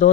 2